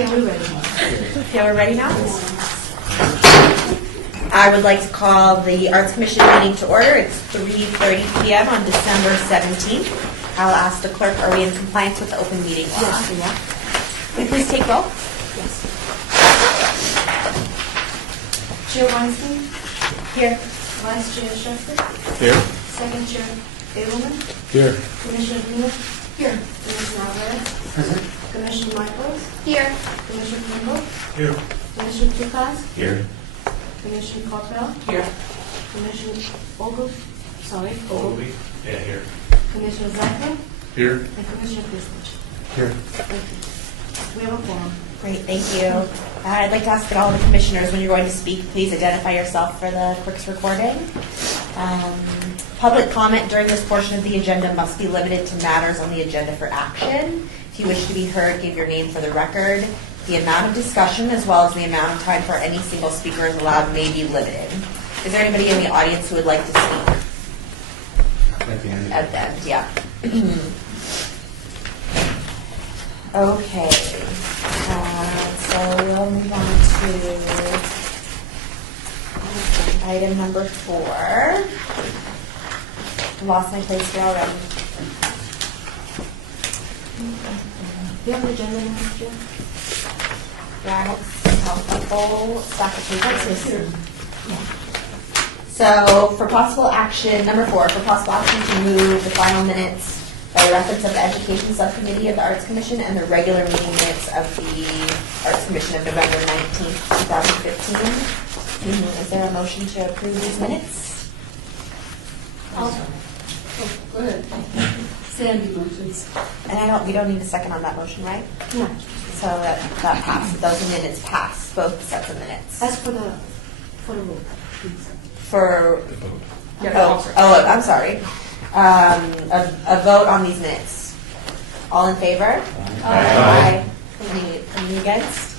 Okay, we're ready. Okay, we're ready now? I would like to call the Arts Commission meeting to order. It's 3:30 p.m. on December 17th. I'll ask the clerk, are we in compliance with the open meeting law? Yes, we are. Will you please take roll? Yes. Chair Weinstein, Here. Vice Chair Schuster, Here. Second Chair Abelman, Here. Commissioner Blue. Here. Commissioner Alvarez. Present. Commissioner Michaels. Here. Commissioner Kimball. Here. Commissioner Tukas. Here. Commissioner Coppell. Here. Commissioner Ogles. Sorry. Yeah, here. Commissioner Zeigler. Here. And Commissioner Christich. Here. Thank you. We have a forum. Great, thank you. I'd like to ask that all the commissioners, when you're going to speak, please identify yourself for the clerk's recording. Public comment during this portion of the agenda must be limited to matters on the agenda for action. If you wish to be heard, give your name for the record. The amount of discussion as well as the amount of time for any single speaker is allowed may be limited. Is there anybody in the audience who would like to speak? At the end, yeah. Okay. So we'll move on to item number 4. I lost my place here already. Do you have an agenda, Mr. Chair? Yeah, I have a whole stack of papers. here. So for possible action, number 4, for possible action to move the final minutes by reference of the Education Subcommittee of the Arts Commission and the regular meeting minutes of the Arts Commission of November 19th, 2015. Is there a motion to approve these minutes? Go ahead. Sandy, please. And we don't need a second on that motion, right? No. So that passed. Those minutes pass, both sets of minutes. As for the vote, please. For Yeah, I'm sorry. A vote on these minutes. All in favor? Aye. Any against?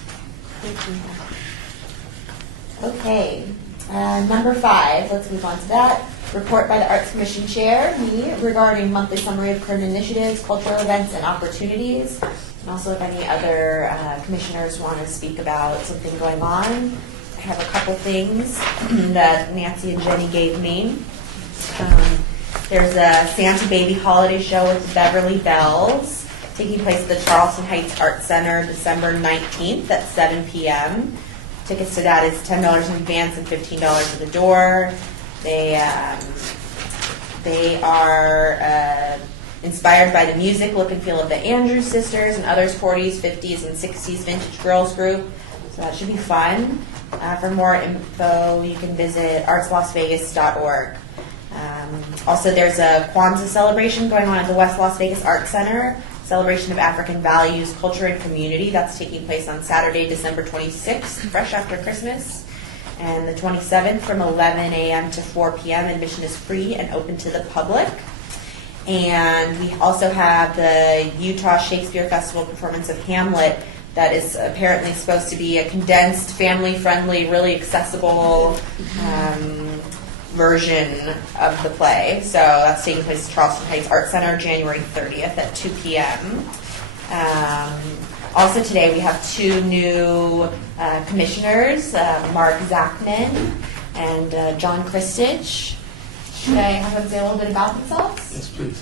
Okay. Number 5, let's move on to that. Report by the Arts Commission Chair, me, regarding monthly summary of current initiatives, cultural events, and opportunities. And also if any other commissioners want to speak about something going on. I have a couple things that Nancy and Jenny gave me. There's a Santa Baby Holiday Show with Beverly Bells taking place at the Charleston Heights Art Center December 19th at 7 p.m. Tickets to that is $10 in advance and $15 at the door. They are inspired by the music, look and feel of the Andrews Sisters and others 40s, 50s, and 60s vintage girls group. So that should be fun. For more info, you can visit artslasvegas.org. Also, there's a Kwanzaa celebration going on at the West Las Vegas Art Center, celebration of African values, culture, and community. That's taking place on Saturday, December 26th, fresh after Christmas. And the 27th from 11 a.m. to 4 p.m. Admission is free and open to the public. And we also have the Utah Shakespeare Festival performance of Hamlet that is apparently supposed to be a condensed, family-friendly, really accessible version of the play. So that's taking place at Charleston Heights Art Center January 30th at 2 p.m. Also today we have 2 new commissioners, Mark Zachman and John Christich. Should I have them say a little bit about themselves? Yes, please.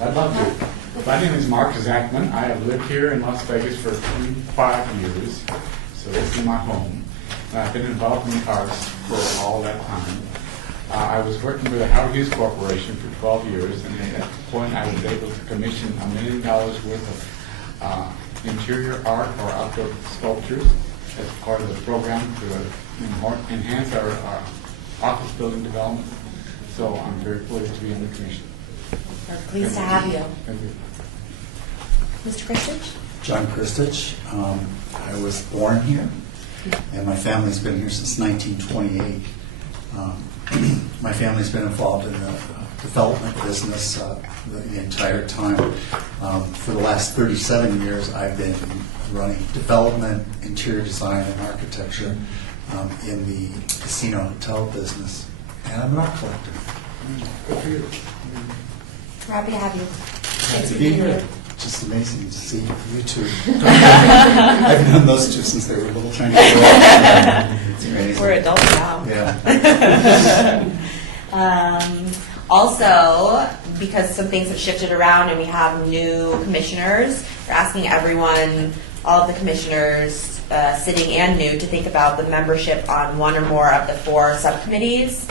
I'd love to. My name is Mark Zachman. I have lived here in Las Vegas for 25 years, so this is my home. And I've been involved in the arts for all that time. I was working with the Howard Hughes Corporation for 12 years, and at that point I was able to commission $1 million worth of interior art or outdoor sculptures as part of the program to enhance our office building development. So I'm very pleased to be in the commission. We're pleased to have you. Thank you. Mr. Christich? John Christich. I was born here, and my family's been here since 1928. My family's been involved in the development business the entire time. For the last 37 years, I've been running development, interior design, and architecture in the casino hotel business. And I'm an art collector. Good for you. We're happy to have you. Nice to be here. just amazing to see you two. I've known those two since they were little trying to grow up. It's amazing. We're adults now. Yeah. Also, because some things have shifted around and we have new commissioners, we're asking everyone, all of the commissioners, sitting and new, to think about the membership on one or more of the 4 subcommittees.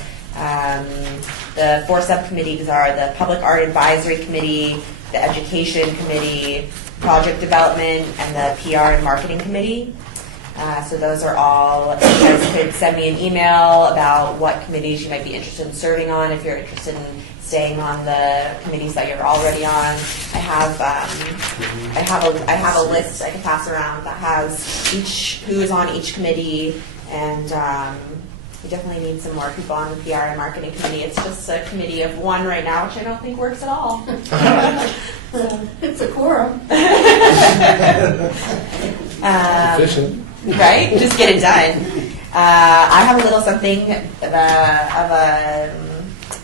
The 4 subcommittees are the Public Art Advisory Committee, the Education Committee, Project Development, and the PR and Marketing Committee. So those are all, you guys could send me an email about what committees you might be interested in serving on, if you're interested in staying on the committees that you're already on. I have a list I can pass around that has who is on each committee, and we definitely need some more people on the PR and Marketing Committee. It's just a committee of 1 right now, which I don't think works at all. It's a quorum. Efficient. Right? Just get it done. I have a little something of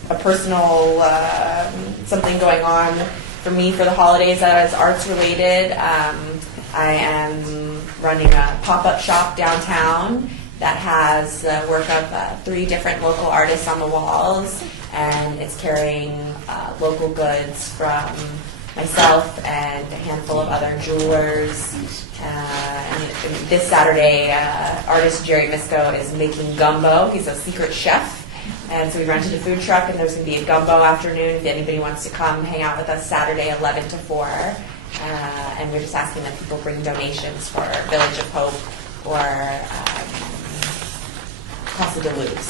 a personal something going on for me for the holidays that is arts related. I am running a pop-up shop downtown that has the work of 3 different local artists on the walls, and it's carrying local goods from myself and a handful of other jewelers. And this Saturday, artist Jerry Misko is making gumbo. He's a secret chef. And so we rented a food truck, and there's going to be a gumbo afternoon if anybody wants to come hang out with us Saturday 11 to 4. And we're just asking that people bring donations for Village of Hope or Casa de Luz.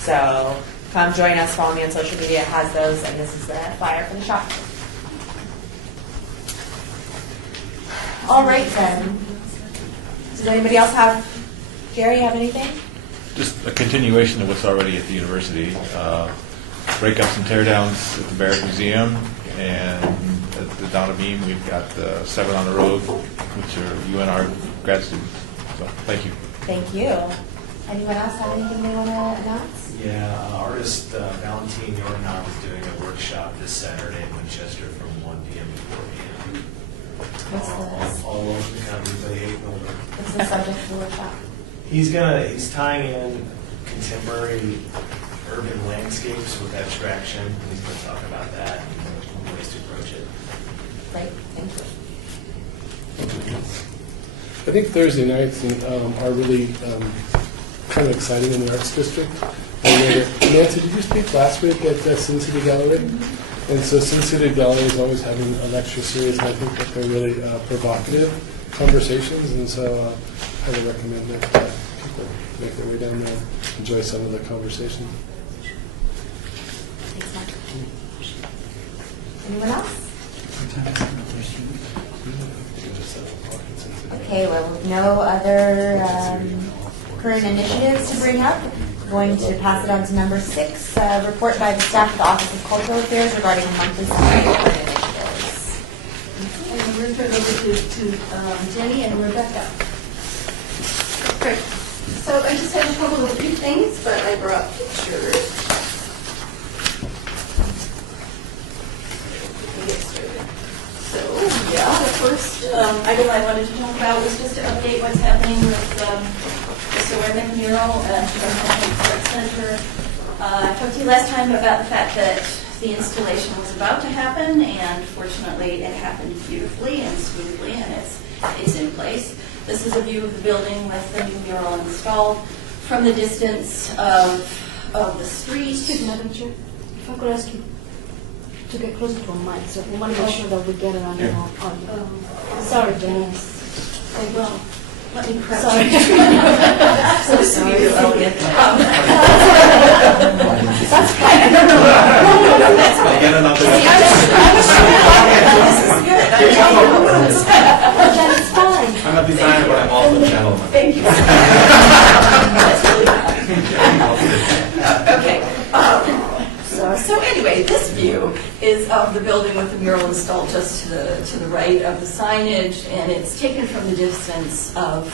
So come join us, follow me on social media, it has those, and this is the flyer for the shop. All right then. Does anybody else have, Jerry, have anything? Just a continuation of what's already at the university. Breakups and teardowns at the Barrett Museum, and at the Donna Beam we've got 7 on the Road, which are UNR grad students. So thank you. Thank you. Anyone else have anything they want to announce? Yeah, artist Valentine Yordanov is doing a workshop this Saturday in Winchester from 1 p.m. to 4 p.m. What's All over the country, but 8 over. What's the subject of the workshop? He's tying in contemporary urban landscapes with abstraction. He's going to talk about that and ways to approach it. Great, thank you. I think Thursday nights are really kind of exciting in the Arts District. I know that, Nancy, did you speak last week at Sin City Gallery? And so Sin City Gallery is always having a lecture series, and I think that they're really provocative conversations, and so I would recommend that people make their way down there and enjoy some of the conversation. Thanks, Mark. Anyone else? Okay, well, with no other current initiatives to bring up, I'm going to pass it on to number 6, report by the staff of the Office of Cultural Affairs regarding monthly summary of current initiatives. And we're turning over to Jenny and Rebecca. Great. So I just had a couple of few things, but I brought pictures. Get started. So, yeah, the first item I wanted to talk about was just to update what's happening with the ceramic mural at the Arts Center. I talked to you last time about the fact that the installation was about to happen, and fortunately it happened beautifully and smoothly, and it's in place. This is a view of the building with the new mural installed from the distance of the street. Excuse me, Madam Chair, if I could ask you to get closer to a mic, so we want to make sure that we get it on the audio. Sorry, Jenny. Oh, well, let me press. Sorry. So sweet, elegant. That's fine. That's fine. I'm a designer, but I'm also a gentleman. Thank you. Okay. So anyway, this view is of the building with the mural installed just to the right of the signage, and it's taken from the distance of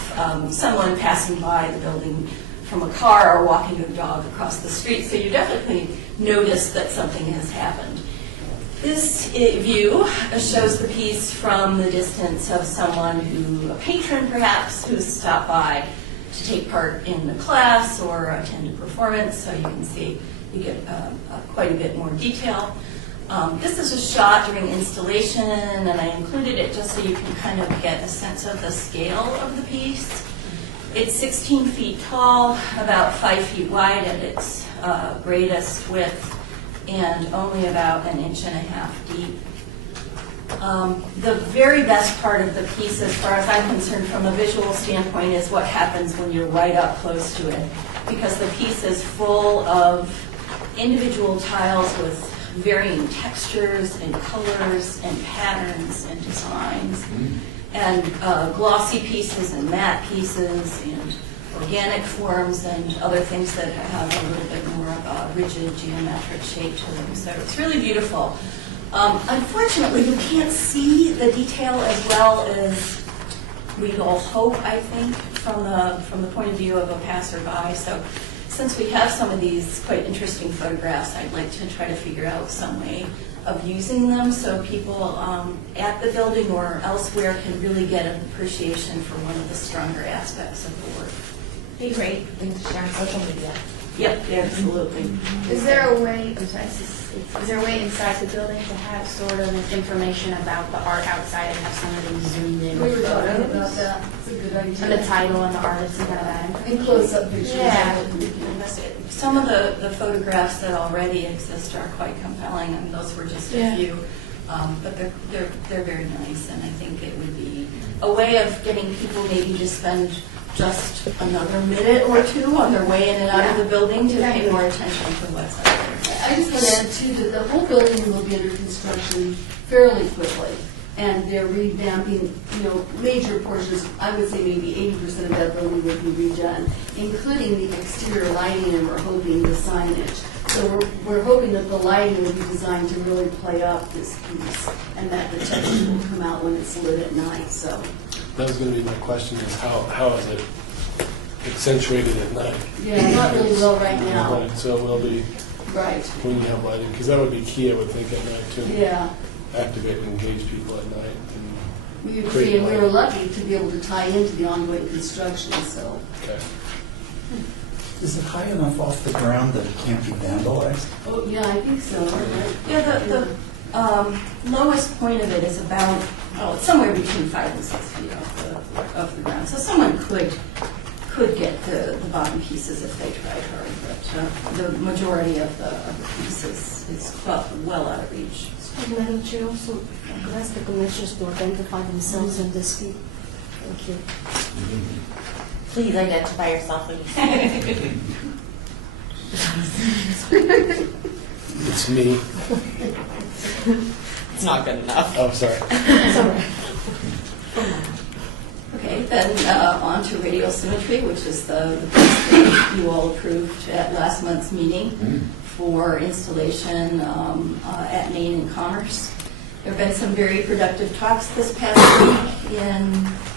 someone passing by the building from a car or walking their dog across the street. So you definitely notice that something has happened. This view shows the piece from the distance of someone a patron perhaps, who's stopped by to take part in the class or attend a performance. So you can see you get quite a bit more detail. This is a shot during installation, and I included it just so you can kind of get a sense of the scale of the piece. It's 16 feet tall, about 5 feet wide at its greatest width, and only about 1.5 inches deep. The very best part of the piece, as far as I'm concerned from a visual standpoint, is what happens when you're right up close to it, because the piece is full of individual tiles with varying textures and colors and patterns and designs, and glossy pieces and matte pieces and organic forms and other things that have a little bit more of a rigid geometric shape to them. So it's really beautiful. Unfortunately, you can't see the detail as well as we'd all hope, I think, from the point of view of a passerby. So since we have some of these quite interesting photographs, I'd like to try to figure out some way of using them so people at the building or elsewhere can really get an appreciation for one of the stronger aspects of the work. Be great. Things to share on social media. Yep, absolutely. Is there a way, I'm sorry, is there a way inside the building to have sort of information about the art outside and have somebody zoom in? We were talking about that. It's a good idea. And the title and the artist and kind of that. And close-up pictures. Yeah. Some of the photographs that already exist are quite compelling, and those were just a few. But they're very nice, and I think it would be a way of getting people maybe to spend just another minute or two on their way in and out of the building to pay more attention to what's out there. I just want to add too that the whole building will be under construction fairly quickly. And they're revamping, major portions, I would say maybe 80% of that building will be redone, including the exterior lighting, and we're hoping the signage. So we're hoping that the lighting will be designed to really play up this piece, and that the texture will come out when it's lit at night, so. That was going to be my question, is how is it accentuated at night? Yeah, not really well right now. Right, so it will be Right, when you have lighting, because that would be key, I would think, at night to yeah. activate and engage people at night. We Great were light. lucky to be able to tie into the ongoing construction, so. Okay. Is it high enough off the ground that it can't be vandalized? Oh, yeah, I think so. Yeah, the lowest point of it is about, it's somewhere between 5 and 6 feet off the ground. So someone could get the bottom pieces if they tried hard, but the majority of the piece is well out of reach. So Madam Chair, also ask the commissioners to identify themselves in this view. Thank you. Please identify yourself when you speak. It's me. It's not good enough. Oh, sorry. Okay, then on to radio symmetry, which is the piece that you all approved at last month's meeting for installation at Maine and Commerce. There have been some very productive talks this past week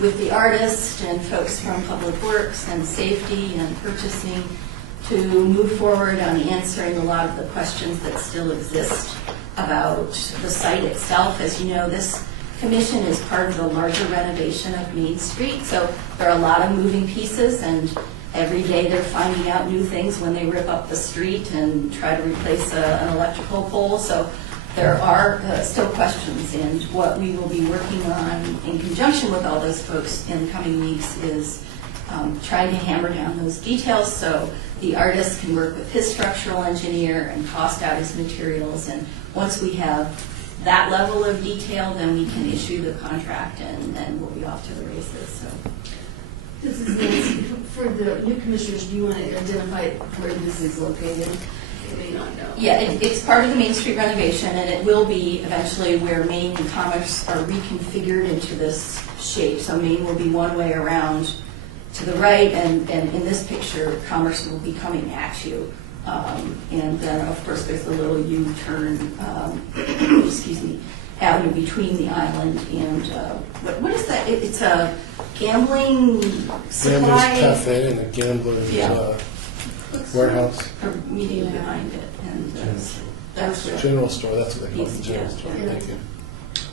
with the artist and folks from Public Works and Safety and Purchasing to move forward on answering a lot of the questions that still exist about the site itself. As you know, this commission is part of the larger renovation of Main Street, so there are a lot of moving pieces, and every day they're finding out new things when they rip up the street and try to replace an electrical pole. So there are still questions, and what we will be working on in conjunction with all those folks in the coming weeks is trying to hammer down those details so the artist can work with his structural engineer and cost out his materials. And once we have that level of detail, then we can issue the contract and we'll be off to the races. So. This is Nancy. For the new commissioners, do you want to identify where this is located? You may not know. Yeah, it's part of the Main Street renovation, and it will be eventually where Maine and Commerce are reconfigured into this shape. So Maine will be one way around to the right, and in this picture, Commerce will be coming at you. And then, of course, there's the little U-turn, avenue between the island and, what is that? It's a gambling Gambler's supply. Cafe and a gambler's Yeah. warehouse. Or meeting behind it. And That's where. General store, that's what they call it, the general Yeah. store. Yeah. Thank you.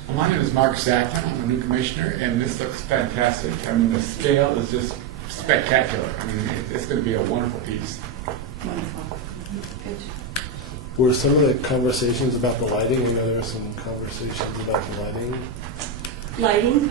Well, my name is Mark Zachman. I'm a new commissioner, and this looks fantastic. I mean, the scale is just spectacular. I mean, it's going to be a wonderful piece. Wonderful. Good. Were some of the conversations about the lighting, I know there were some conversations about the lighting. Lighting,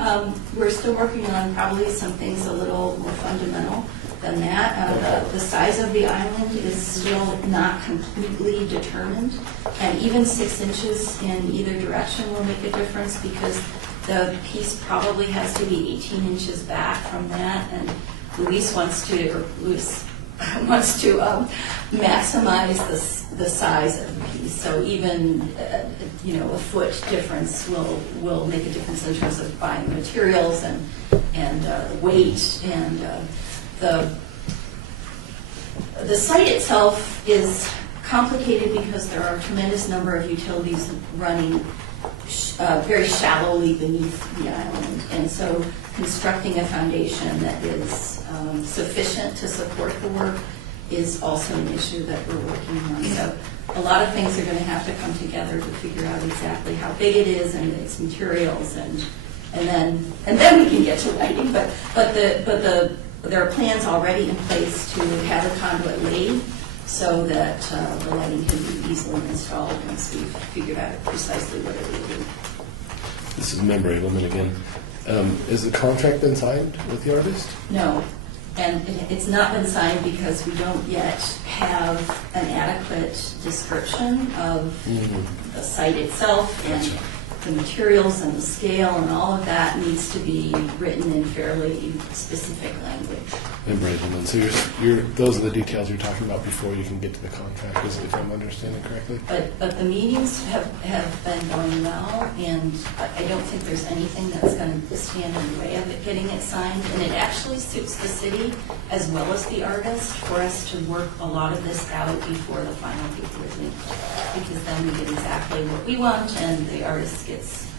we're still working on probably some things a little more fundamental than that. The size of the island is still not completely determined, and even 6 inches in either direction will make a difference because the piece probably has to be 18 inches back from that, and Luis wants to maximize the size of the piece. So even a foot difference will make a difference in terms of buying materials and weight and the site itself is complicated because there are a tremendous number of utilities running very shallowly beneath the island, and so constructing a foundation that is sufficient to support the work is also an issue that we're working on. So a lot of things are going to have to come together to figure out exactly how big it is and its materials, and then we can get to lighting. But there are plans already in place to have a conduit laid so that the lighting can be easily installed once we've figured out precisely what it will do. This is Member Abelman again. Has the contract been signed with the artist? No, and it's not been signed because we don't yet have an adequate description of the site itself, and the materials and the scale and all of that needs to be written in fairly specific language. Member Abelman, so those are the details you're talking about before you can get to the contract, if I'm understanding correctly? But the meetings have been going well, and I don't think there's anything that's going to stand in the way of it getting it signed. And it actually suits the city as well as the artist for us to work a lot of this out before the final paper is made, because then we get exactly what we want, and the artist gets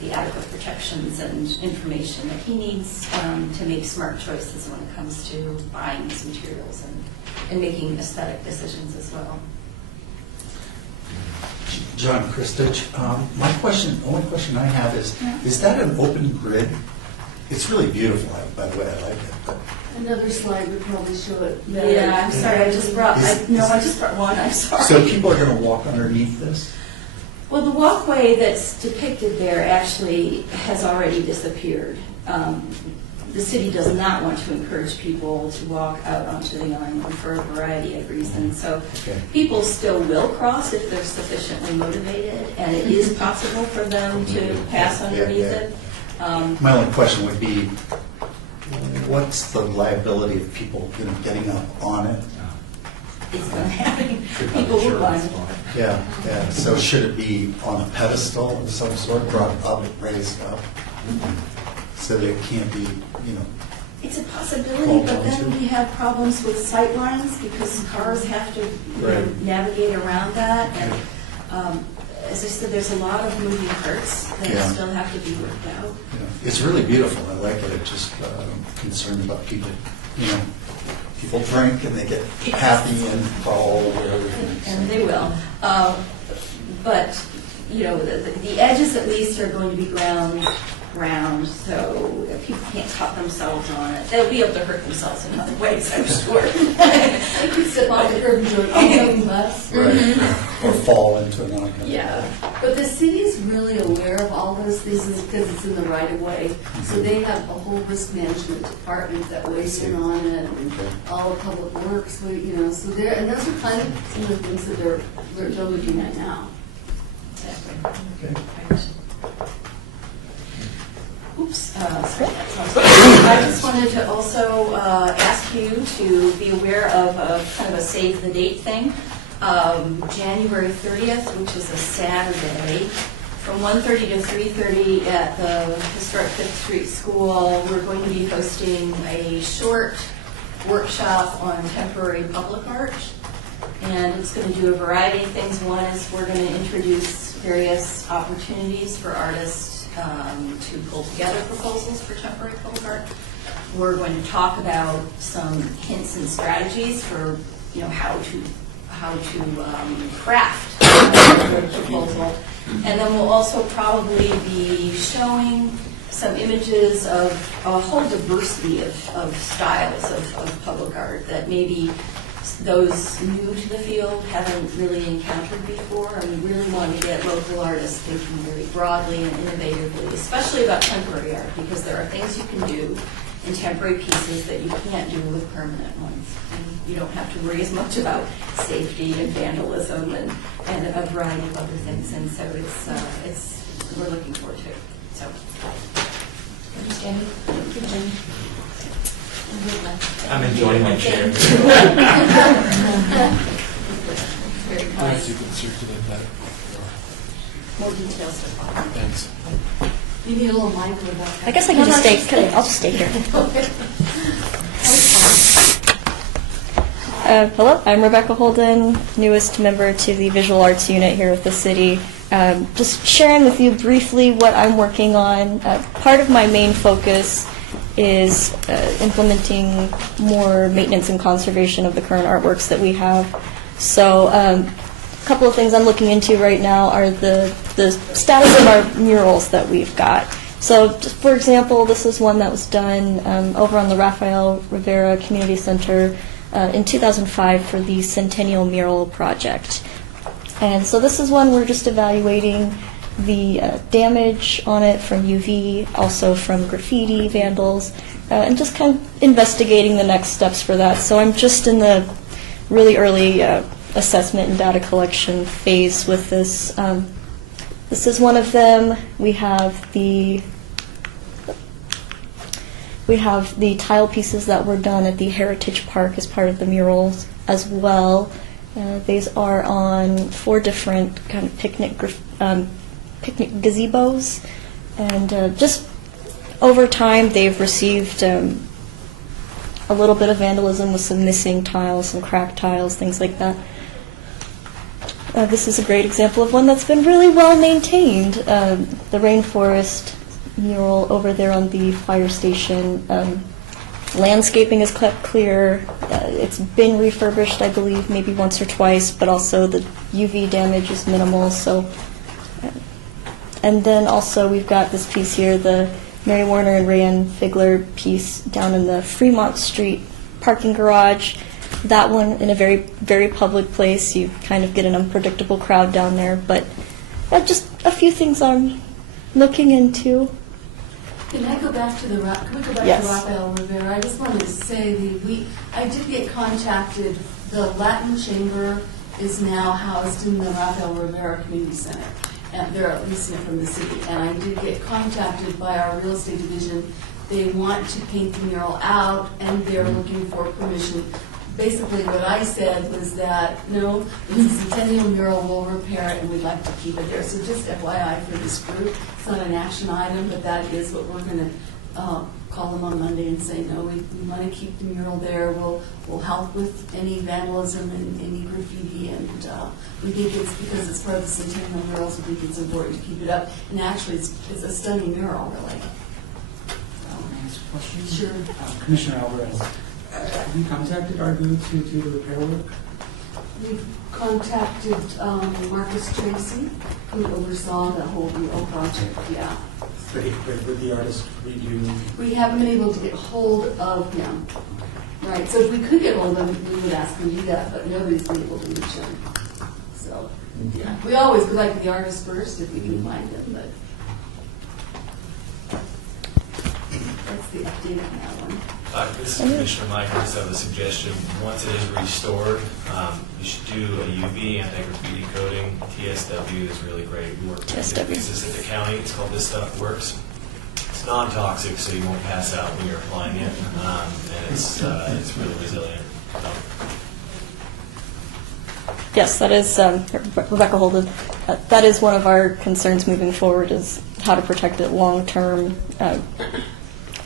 the adequate protections and information that he needs to make smart choices when it comes to buying these materials and making aesthetic decisions as well. John Christich, my only question I have is that an open grid? It's really beautiful, by the way, I like it. But Another slide would probably show it better. Yeah, I'm sorry, I just brought one, I'm sorry. So people are going to walk underneath this? Well, the walkway that's depicted there actually has already disappeared. The city does not want to encourage people to walk out onto the island for a variety of reasons. So people still will cross if they're sufficiently motivated, and it is possible for them to pass underneath it. My only question would be, what's the liability of people getting up on it? It's going to happen. People will run. Yeah. So should it be on a pedestal of some sort, brought up, raised up, so that it can't be, It's a possibility, but then we have problems with sight lines because cars have to navigate around that. And as I said, there's a lot of moving parts that still have to be worked out. It's really beautiful. I like it. I'm just concerned about people, people drink and they get happy and fall over everything. And they will. But, the edges at least are going to be round, so people can't cut themselves on it. They'll be able to hurt themselves in other ways, I'm sure. I could step on the curb and join oncoming bus. Right. Or fall into an oncoming. Yeah. But the city's really aware of all those things because it's in the right of way. So they have a whole risk management department that weighs in on it, and all the public works, so they're, and those are kind of some of the things that they're looking at now. Exactly. Okay. Oops, sorry. I just wanted to also ask you to be aware of kind of a save the date thing. January 30th, which is a Saturday, from 1:30 to 3:30 at the historic Fifth Street School, we're going to be hosting a short workshop on temporary public art. And it's going to do a variety of things. One is we're going to introduce various opportunities for artists to pull together proposals for temporary public art. We're going to talk about some hints and strategies for how to craft the proposal. And then we'll also probably be showing some images of a whole diversity of styles of public art that maybe those new to the field haven't really encountered before. And we really want to get local artists thinking very broadly and innovatively, especially about temporary art, because there are things you can do in temporary pieces that you can't do with permanent ones. And you don't have to worry as much about safety and vandalism and a variety of other things. And so we're looking forward to it. So, thanks, Jenny. Thank you, Jenny. I'm enjoying my chair. Very kind. Perhaps you can circulate that. More details to follow. Thanks. You need a little mindful about that. I guess I can just stay. I'll just stay here. Hello, I'm Rebecca Holden, newest member to the Visual Arts Unit here at the city. Just sharing with you briefly what I'm working on. Part of my main focus is implementing more maintenance and conservation of the current artworks that we have. So a couple of things I'm looking into right now are the status of our murals that we've got. So just for example, this is one that was done over on the Rafael Rivera Community Center in 2005 for the Centennial Mural Project. And so this is one we're just evaluating the damage on it from UV, also from graffiti, vandals, and just kind of investigating the next steps for that. So I'm just in the really early assessment and data collection phase with this. This is one of them. We have the tile pieces that were done at the Heritage Park as part of the murals as well. These are on 4 different kind of picnic gazebos, and just over time they've received a little bit of vandalism with some missing tiles, some cracked tiles, things like that. This is a great example of one that's been really well maintained. The rainforest mural over there on the fire station. Landscaping is kept clear. It's been refurbished, I believe, maybe once or twice, but also the UV damage is minimal. So, and then also we've got this piece here, the Mary Warner and Rayanne Figler piece down in the Fremont Street parking garage. That one in a very, very public place. You kind of get an unpredictable crowd down there, but just a few things I'm looking into. Can I go back to Yes. to Rafael Rivera? I just wanted to say I did get contacted. The Latin Chamber is now housed in the Rafael Rivera Community Center, and they're leasing it from the city. And I did get contacted by our real estate division. They want to paint the mural out, and they're looking for permission. Basically, what I said was that, no, it's a Centennial mural, we'll repair it, and we'd like to keep it there. So just FYI for this group, it's not an action item, but that is what we're going to call them on Monday and say, no, we want to keep the mural there. We'll help with any vandalism and any graffiti, and we think it's because it's part of the Centennial murals, we think it's important to keep it up. And actually, it's a stunning mural, really. Next question. Sure. Commissioner Alvarez, have you contacted Argo to do the repair work? We've contacted Marcus Tracy, who oversaw the whole project, yeah. But would the artist review? We haven't been able to get hold of him. Right, so if we could get hold of him, we would ask him to do that, but nobody's been able to reach him. So, yeah, we always would like the artist first if we can find him, but that's the update on that one. This is Commissioner Mike. I just have a suggestion. Once it is restored, you should do a UV anti-graffiti coating. TSW is really great. We work with pieces at the county. It's called This Stuff Works. It's non-toxic, so you won't pass out when you're applying it, and it's really resilient. Yes, that is Rebecca Holden. That is one of our concerns moving forward, is how to protect it long term,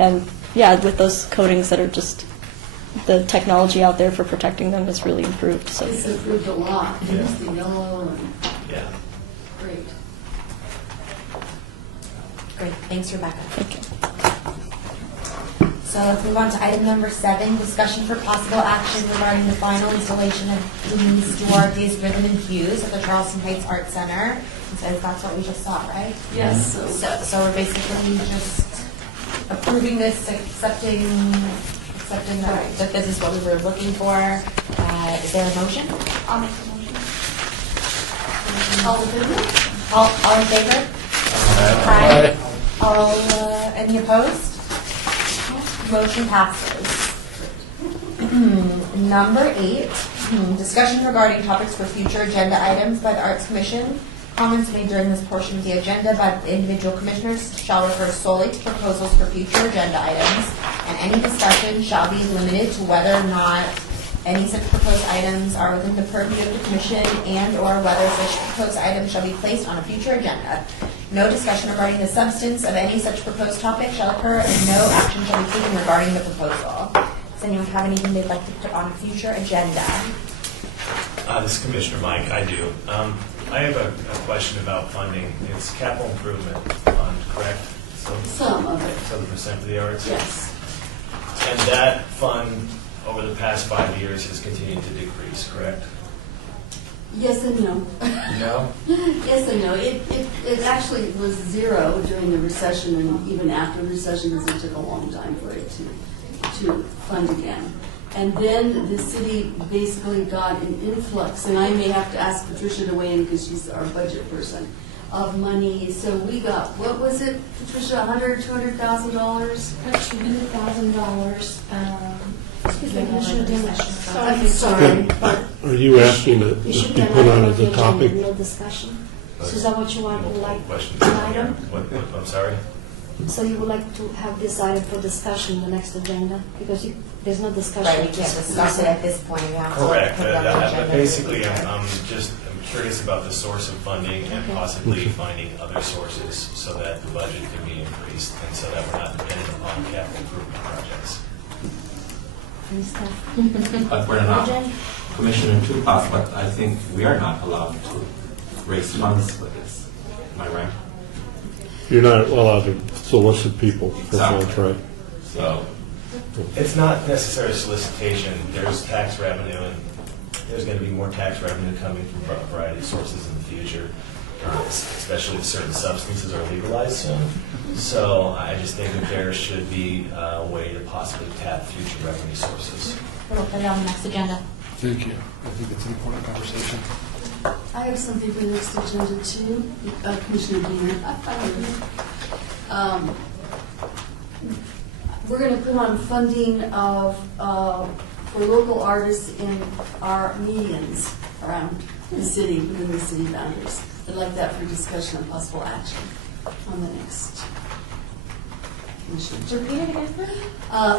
and yeah, with those coatings that are just, the technology out there for protecting them has really improved. So It's improved a lot. It's the yellow and Yeah. great. Great, thanks, Rebecca. thank you. So let's move on to item number 7, discussion for possible action regarding the final installation of Louise Duarte's Rhythm and Hues at the Charleston Heights Art Center. And so that's what we just saw, right? Yes, So we're basically just approving this, accepting that this is what we were looking for. Is there a motion? I'll make the motion. all in favor? All in favor? Aye. All, any opposed? Motion passes. Number 8, discussion regarding topics for future agenda items by the Arts Commission. Comments made during this portion of the agenda by the individual commissioners shall refer solely to proposals for future agenda items, and any discussion shall be limited to whether or not any such proposed items are within the purview of the commission and/or whether such proposed items shall be placed on a future agenda. No discussion regarding the substance of any such proposed topic shall occur, and no action shall be taken regarding the proposal. Does anyone have anything they'd like to put on a future agenda? This is Commissioner Mike, I do. I have a question about funding. It's capital improvement fund, correct? So Some of it, 7% for the arts? yes. And that fund, over the past 5 years, has continued to decrease, correct? Yes and no. No? Yes and no. It actually was zero during the recession and even after the recession, because it took a long time for it to fund again. And then the city basically got an influx, and I may have to ask Patricia to weigh in because she's our budget person, of money. So we got, what was it, Patricia, $200,000? $200,000. Excuse me, Commissioner Dimash. I'm sorry. But Are you asking that you this should be have put on an as a agenda, topic? no discussion. So is that what you want, would like Questions? an item? I'm sorry? So you would like to have this item for discussion in the next agenda? Because there's no discussion. Right, we can't discuss it at this point. We have to Correct. put it on the But agenda. basically, I'm curious about the source of funding and possibly finding other sources so that the budget can be increased and so that we're not dependent upon capital improvement projects. But we're not, Commissioner Tupac, but I think we are not allowed to raise funds for this. Am I right? You're not allowed to solicit people for Exactly. funds, right? So, It's not necessarily solicitation. There's tax revenue, and there's going to be more tax revenue coming from a variety of sources in the future, especially if certain substances are legalized soon. So I just think that there should be a way to possibly tap future revenue sources. We'll put it on the next agenda. Thank you. I think it's an important conversation. I have something for the next agenda too, Commissioner Diener. We're going to put on funding of, for local artists in our medians around the city, within the city boundaries. I'd like that for discussion and possible action on the next commission. Repeat it again, please.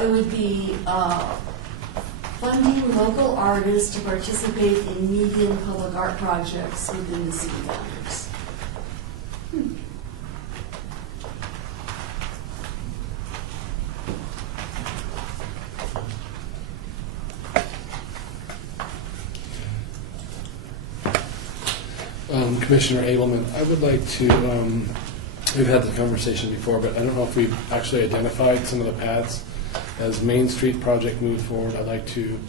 It would be funding local artists to participate in median public art projects within the city boundaries. Commissioner Abelman, I would like to, we've had the conversation before, but I don't know if we've actually identified some of the paths. As Main Street project moved forward, I'd like to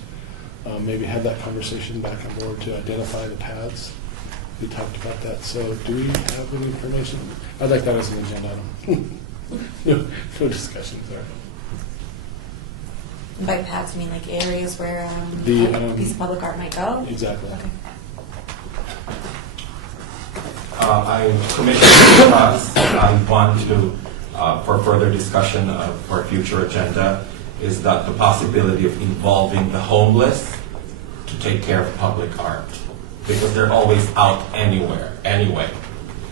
maybe have that conversation back on board to identify the paths. We talked about that, so do we have any information? I'd like that as an agenda item. No discussion, sorry. By paths, you mean like areas where The, a piece of public art might go? Exactly. Okay. Commissioner Tupac, I want to, for further discussion for a future agenda, is that the possibility of involving the homeless to take care of public art. Because they're always out anywhere, anyway.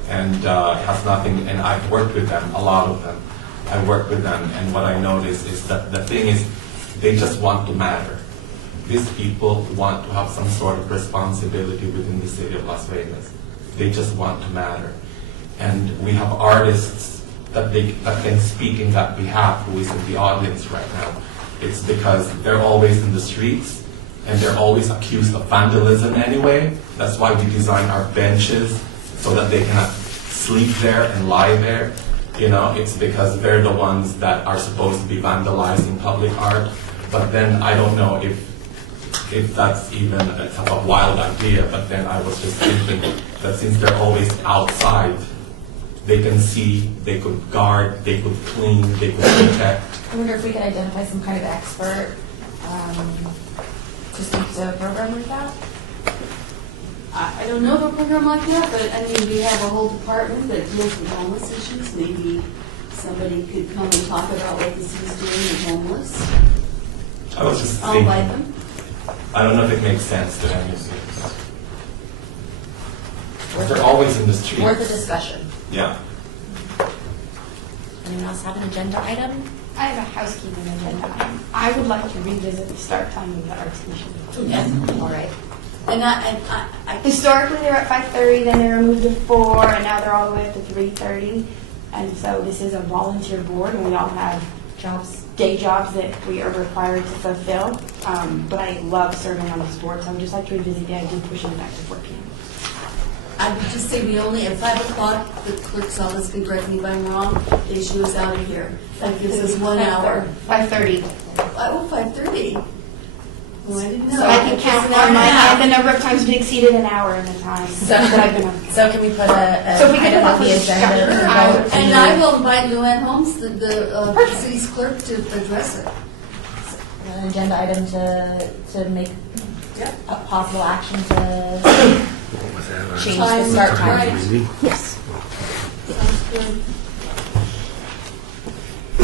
And it has nothing, and I've worked with them, a lot of them. I work with them, and what I notice is that the thing is, they just want to matter. These people want to have some sort of responsibility within the city of Las Vegas. They just want to matter. And we have artists that can speak in that behalf who is in the audience right now. It's because they're always in the streets, and they're always accused of vandalism anyway. That's why we design our benches so that they cannot sleep there and lie there. It's because they're the ones that are supposed to be vandalizing public art. But then I don't know if that's even a wild idea. But then I was just thinking that since they're always outside, they can see, they could guard, they could clean, they could protect. I wonder if we could identify some kind of expert to speak to a program like that? I don't know of a program like that, but I mean, we have a whole department that deals with homeless issues. Maybe somebody could come and talk about what the city's doing with homeless. I was just I'll thinking, invite them. I don't know if it makes sense to any museums. They're always in the street. Worth a discussion. Yeah. Anyone else have an agenda item? I have a housekeeping agenda. I would like to revisit the start time of the Arts Commission. Yes. All right. And I Historically, they were at 5:30, then they were moved to 4, and now they're all the way up to 3:30. And so this is a volunteer board, and we all have day jobs that we are required to fulfill. But I love serving on this board, so I would just like to revisit the idea of pushing it back to 4 p.m. I would just say we only, at 5 o'clock, the clerk's office can correct me if I'm wrong, they issue us out of here. That gives us 1 hour. 5:30. Oh, 5:30. Well, I didn't know. So I can count on my hand the number of times we exceeded an hour in the time that I've been on. So can we put a So we could item have on the a agenda? discussion. for vote? And I will invite Luann Holmes, the city's clerk, to address it. An agenda item to make a possible action to change the start time. Right. Yes. Sounds good.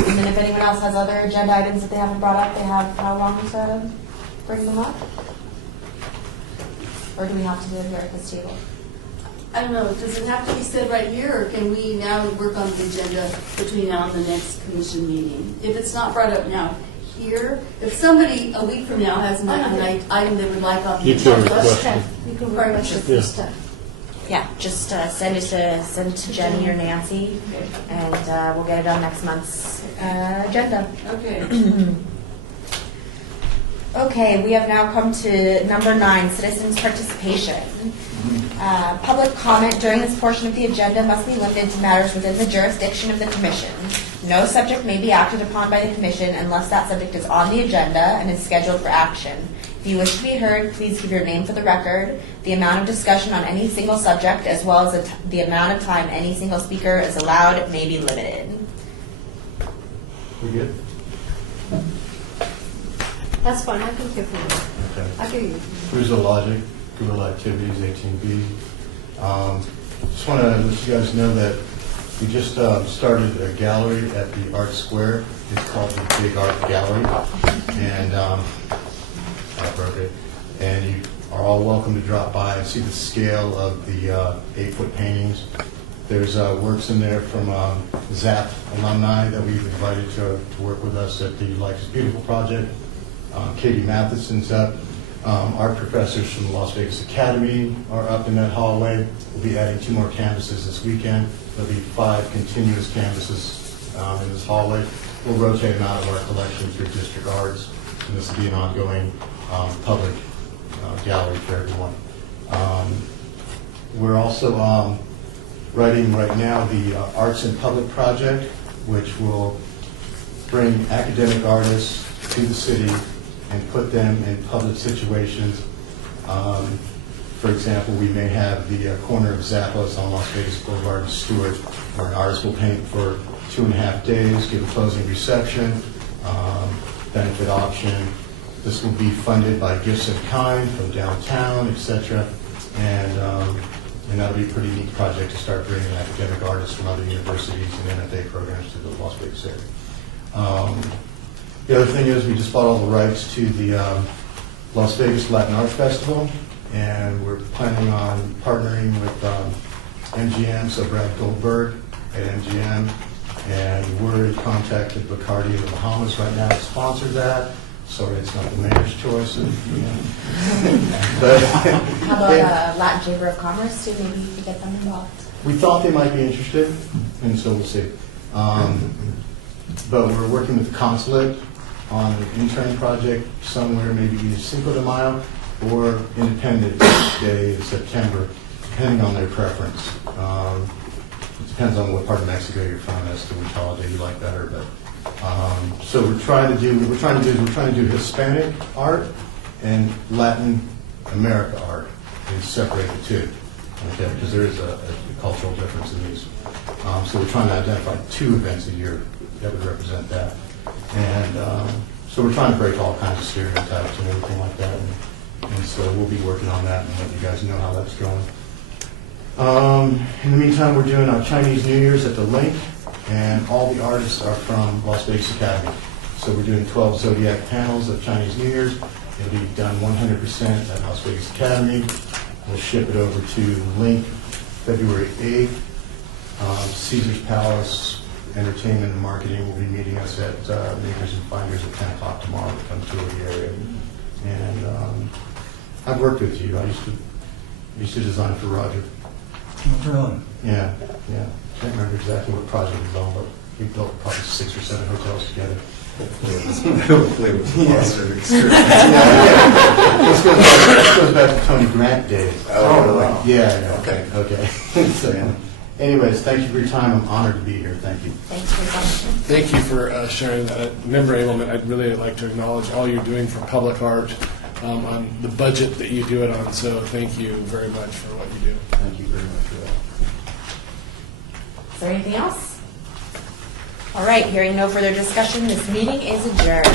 And then if anyone else has other agenda items that they haven't brought up, they have how long to bring them up? Or do we have to do it here at this table? I don't know, does it have to be said right here, or can we now work on the agenda between now and the next commission meeting? If it's not brought up now here, if somebody a week from now has an item they would like on the You can agenda. request it. You can request it Yeah. for stuff. Yeah, just send to Jenny or Nancy, and we'll get it on next month's agenda. Okay. Okay, we have now come to number 9, citizens' participation. Public comment during this portion of the agenda must be limited to matters within the jurisdiction of the commission. No subject may be acted upon by the commission unless that subject is on the agenda and is scheduled for action. If you wish to be heard, please give your name for the record. The amount of discussion on any single subject, as well as the amount of time any single speaker is allowed, may be limited. We good? That's fine, I can hear from you. Okay. I hear you. Cruiser Logic, Guerrilla Activities, 18B. Just want to let you guys know that we just started a gallery at the Art Square. It's called the Big Art Gallery. And I broke it. And you are all welcome to drop by and see the scale of the 8-foot paintings. There's works in there from ZAP alumni that we've invited to work with us at the Life is Beautiful project. Katie Matheson's up. Art professors from the Las Vegas Academy are up in that hallway. We'll be adding 2 more canvases this weekend. There'll be 5 continuous canvases in this hallway. We'll rotate them out of our collection through district arts, and this will be an ongoing public gallery for everyone. We're also writing right now the Arts in Public project, which will bring academic artists to the city and put them in public situations. For example, we may have the corner of Zappos on Las Vegas Boulevard in Stewart, where an artist will paint for 2.5 days, give a closing reception, benefit auction. This will be funded by gifts in kind from downtown, etc. And that'll be a pretty neat project to start bringing academic artists from other universities and NFA programs to the Las Vegas area. The other thing is we just bought all the rights to the Las Vegas Latin Art Festival, and we're planning on partnering with MGM, so Brad Goldberg at MGM, and we're in contact with Bacardi in the Bahamas right now to sponsor that. Sorry, it's not the mayor's choice. But How about Latin Chamber of Commerce too? Maybe you could get them involved. we thought they might be interested, and so we'll see. But we're working with the consulate on an intern project somewhere, maybe either Cinco de Mayo or Independence Day in September, depending on their preference. It depends on what part of Mexico you're from as to which holiday you like better, but, so we're trying to do Hispanic art and Latin America art and separate the two, okay, because there is a cultural difference in these. So we're trying to identify 2 events a year that would represent that. And so we're trying to break all kinds of stereotypes and everything like that. And so we'll be working on that and let you guys know how that's going. In the meantime, we're doing our Chinese New Year's at the Link, and all the artists are from Las Vegas Academy. So we're doing 12 Zodiac panels of Chinese New Year's. It'll be done 100% at Las Vegas Academy. We'll ship it over to Link February 8th. Caesar's Palace Entertainment and Marketing will be meeting us at Makers and Finders at 10 o'clock tomorrow to come tour the area. And I've worked with you. I used to design for Roger. Really? Yeah. Can't remember exactly what project it was on, but we built probably 6 or 7 hotels together. Hopefully it was a positive experience. This goes back to Tony Grant days. Oh, really? Yeah. Okay. So, anyways, thank you for your time. I'm honored to be here. Thank you. Thanks for coming. Thank you for sharing that. Member Abelman, I'd really like to acknowledge all you're doing for public art on the budget that you do it on. So thank you very much for what you do. Thank you very much for that. Is there anything else? All right, hearing no further discussion, this meeting is adjourned.